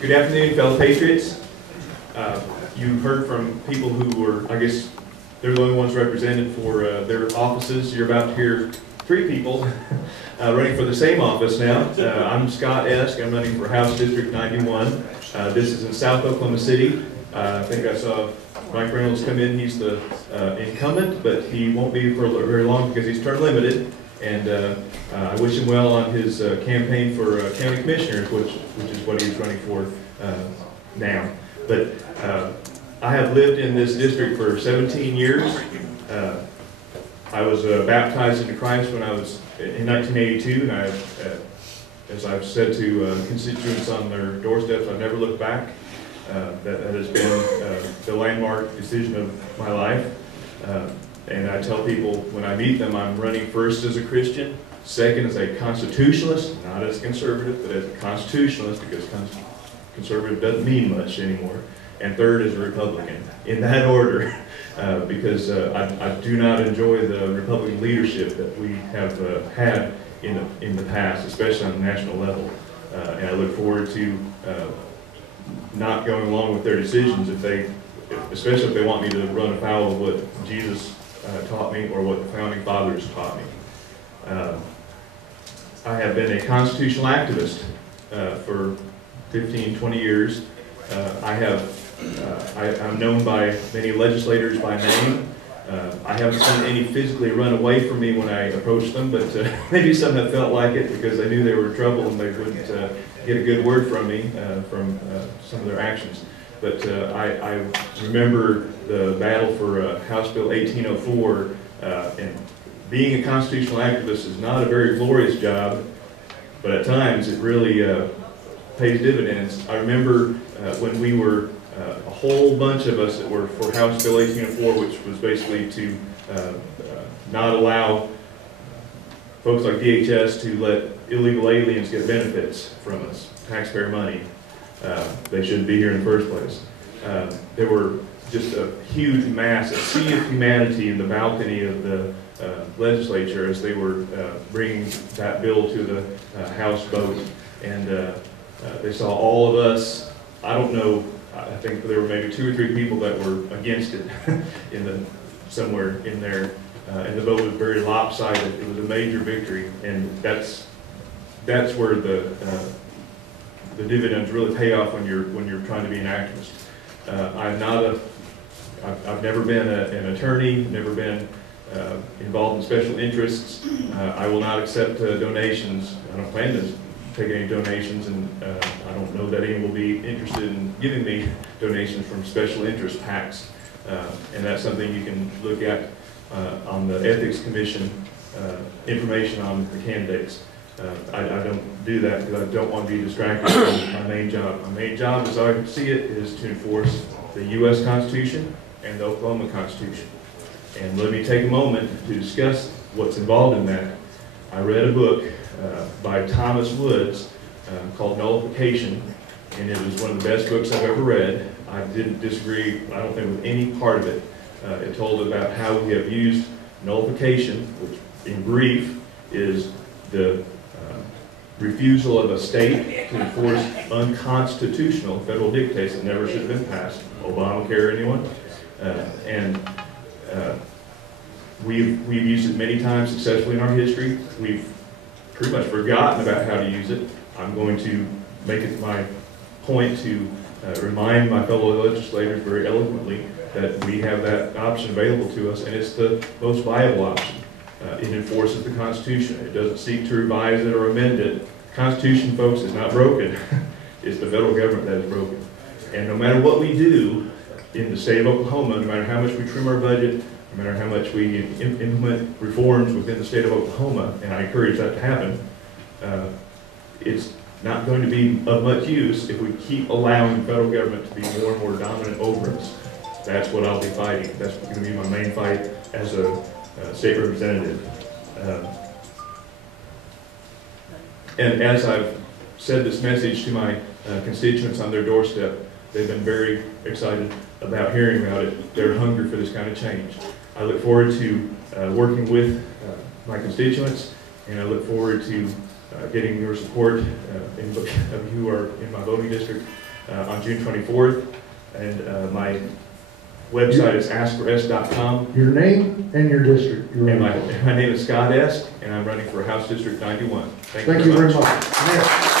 Good afternoon, fellow patriots. You've heard from people who were, I guess, they're the only ones represented for their offices. You're about to hear three people running for the same office now. I'm Scott Esk. I'm running for House District 91. This is in South Oklahoma City. I think I saw Mike Reynolds come in. He's the incumbent, but he won't be for very long because he's term limited. And I wish him well on his campaign for county commissioners, which is what he's running for now. But I have lived in this district for 17 years. I was baptized into Christ when I was in 1982, and as I've said to constituents on their doorsteps, I've never looked back. That has been the landmark decision of my life. And I tell people when I meet them, I'm running first as a Christian, second as a constitutionalist, not as a conservative, but as a constitutionalist, because conservative doesn't mean much anymore, and third as a Republican, in that order, because I do not enjoy the Republican leadership that we have had in the past, especially on the national level. And I look forward to not going along with their decisions especially if they want me to run afoul of what Jesus taught me or what the founding fathers taught me. I have been a constitutional activist for 15, 20 years. I'm known by many legislators by name. I haven't seen any physically run away from me when I approached them, but maybe some have felt like it because they knew they were in trouble and they wouldn't get a good word from me from some of their actions. But I remember the battle for House Bill 1804, and being a constitutional activist is not a very glorious job, but at times it really pays dividends. I remember when we were a whole bunch of us that were for House Bill 1804, which was basically to not allow folks like DHS to let illegal aliens get benefits from us, taxpayer money. They shouldn't be here in the first place. There were just a huge mass, a sea of humanity in the balcony of the legislature as they were bringing that bill to the House vote. And they saw all of us. I don't know, I think there were maybe 2 or 3 people that were against it somewhere in there. And the vote was very lopsided. It was a major victory. And that's where the dividends really pay off when you're trying to be an activist. I've never been an attorney, never been involved in special interests. I will not accept donations. I don't plan to take any donations, and I don't know that anyone will be interested in giving me donations from special interest PACs. And that's something you can look at on the Ethics Commission information on the candidates. I don't do that because I don't want to be distracted from my main job. My main job, as I see it, is to enforce the U.S. Constitution and the Oklahoma Constitution. And let me take a moment to discuss what's involved in that. I read a book by Thomas Woods called Nullification, and it was one of the best books I've ever read. I didn't disagree, I don't think, with any part of it. It told about how we have used nullification, which in brief is the refusal of a state to enforce unconstitutional federal dictates that never should have been passed. Obamacare, anyone? We've used it many times successfully in our history. We've pretty much forgotten about how to use it. I'm going to make it my point to remind my fellow legislators very eloquently that we have that option available to us, and it's the most viable option. It enforces the Constitution. It doesn't seek to revise it or amend it. The Constitution, folks, is not broken. It's the federal government that is broken. And no matter what we do in the state of Oklahoma, no matter how much we trim our budget, no matter how much we implement reforms within the state of Oklahoma, and I encourage that to happen, it's not going to be of much use if we keep allowing the federal government to be more and more dominant over us. That's what I'll be fighting. That's going to be my main fight as a state representative. And as I've said this message to my constituents on their doorstep, they've been very excited about hearing about it. They're hungry for this kind of change. I look forward to working with my constituents, and I look forward to getting your support of you who are in my voting district on June 24th. And my website is askforS.com. Your name and your district. And my name is Scott Esk, and I'm running for House District 91. Thank you very much. Next.